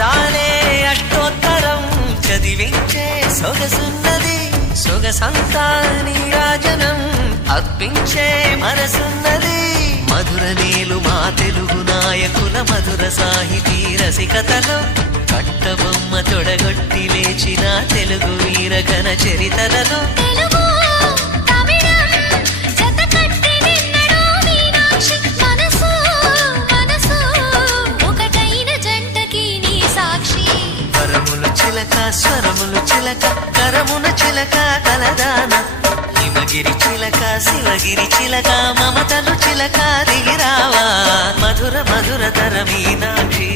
అందాలే అష్టోత్తరం చదివించే సొగసున్నది సొగసంతా నీరాజనం అర్పించే మనసున్నది మధుర నీలు మా తెలుగు నాయకుల మధుర సాహితీ రసికతలో కట్టబొమ్మ తొడగొట్టి లేచిన తెలుగు వీర ఘన చరితలలో స్వరములు చిలక కరమున చిలక కలదాన హిమగిరి చిలక శివగిరి చిలక మమతలు చిలక దిగిరావా మధుర మధుర తర మీనాక్షి